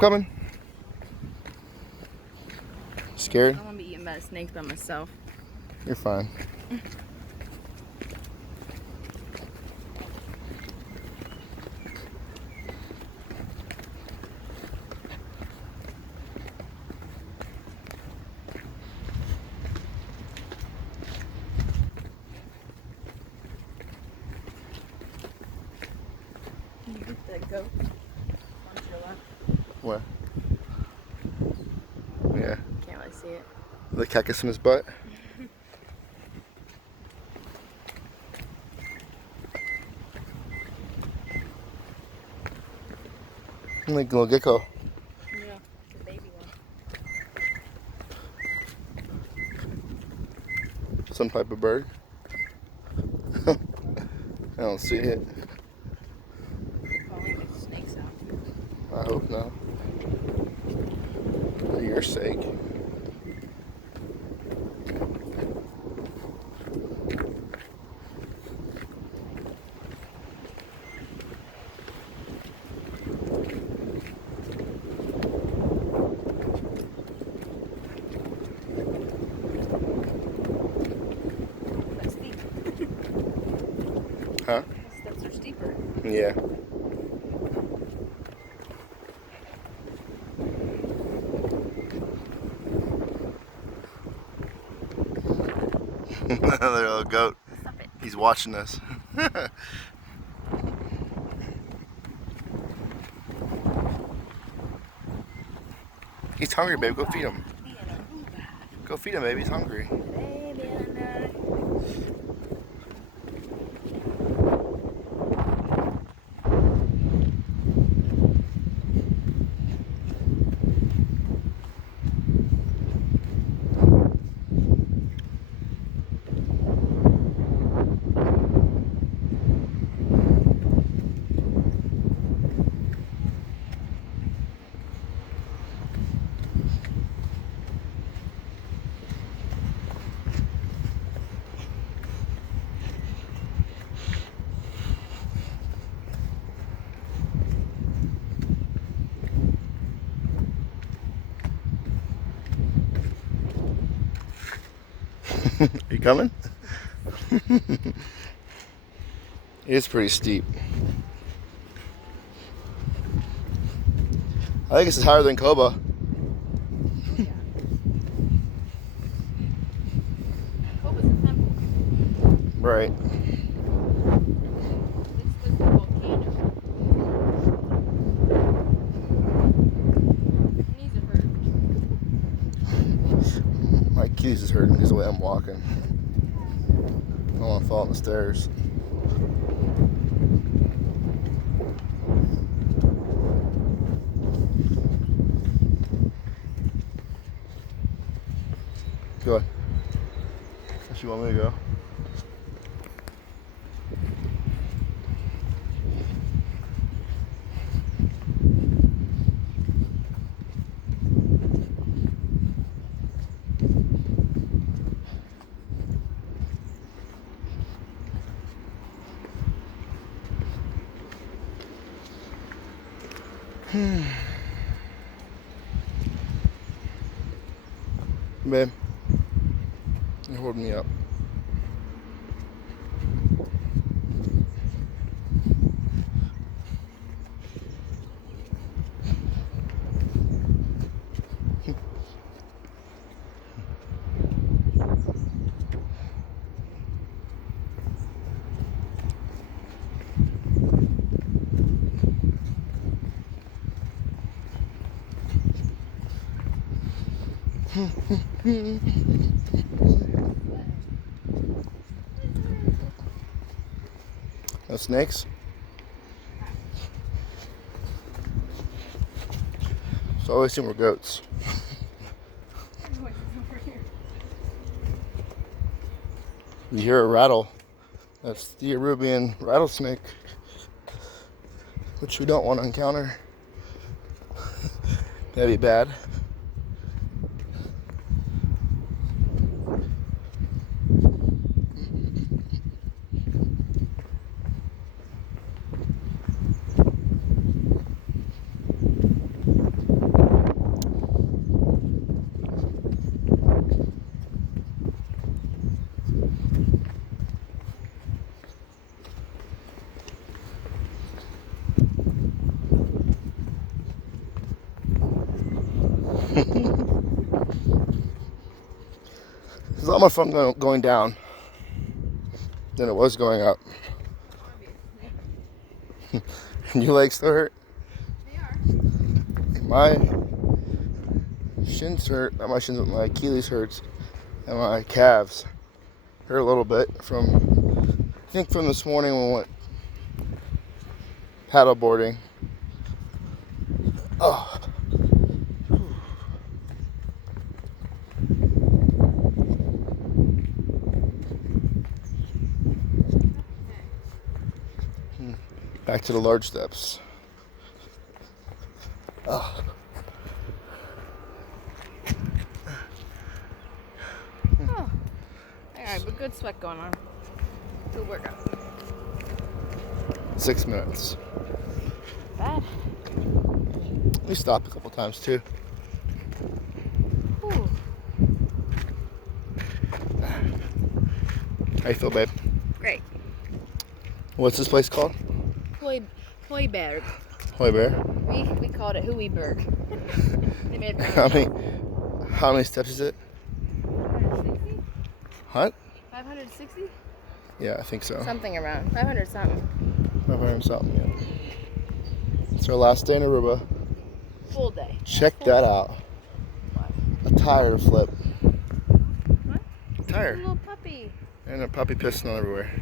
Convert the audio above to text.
coming. Scared? I don't want to be eaten by a snake by myself. You're fine. Can you get the goat onto your lap? What? Yeah. Can't really see it. The cactus in his butt. Like a little gecko. Yeah, it's a baby one. Some type of bird. I don't see it. Probably get snakes out. I hope not. For your sake. That's steep. Huh? The steps are steeper. Yeah. Another little goat. Stop it. He's watching us. He's hungry, babe. Go feed him. Go feed him, baby. He's hungry. You coming? It is pretty steep. I think this is higher than Koba. Koba's a temple. Right. This was the volcano. My knees are hurt. My keys is hurting because of the way I'm walking. I don't want to fall on the stairs. Go ahead. Unless you want me to go. Babe, you're holding me up. No snakes? So I always see more goats. You hear a rattle. That's the Arubian rattlesnake, which we don't want to encounter. That'd be bad. a lot more fun going down than it was going up. Your legs still hurt? They are. My shins hurt. Not my shins, but my Achilles hurts. And my calves hurt a little bit from, I think from this morning when we went paddle boarding. Oh. Back to the large steps. Oh. Oh. Alright, but good sweat going on. Good workout. 6 minutes. Bad. We stopped a couple times too. Ooh. How you feel, babe? Great. What's this place called? Hooiberg. Hooiberg. We called it Hooiberg. They made it How many steps is it? 560? What? 560? Yeah, I think so. Something around. 500 something. 500 something, yeah. It's our last day in Aruba. Full day. Check that out. What? A tire to flip. What? Tire. A little puppy. And a puppy pissing everywhere.